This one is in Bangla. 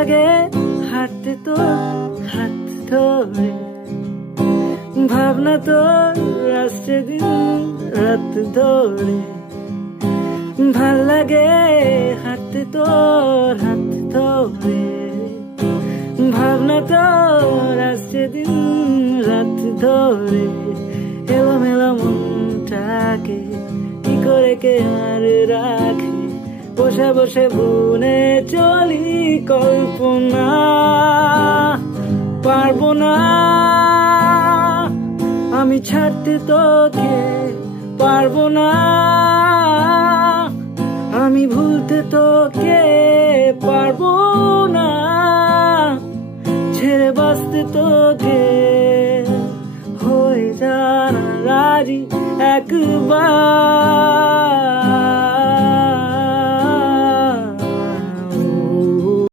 লাগে হাঁটতে তো হাত ধরে, ভাবনা তো আসছে দিন রাত ধরে। ভাল লাগে হাঁটতে তোর হাত ধরে, ভাবনা তোর আসছে দিন রাত ধরে। এলোমেলো মনটাকে কি করে কে আর রাখে, বসে বসে বুনে চলি কল্পনা। পারবো না আমি ছাড়তে তোকে, পারবো না আমি ভুলতে তোকে, পারবো না ছেড়ে বাঁচতে তোকে। হয়ে যা না রাজি একবার।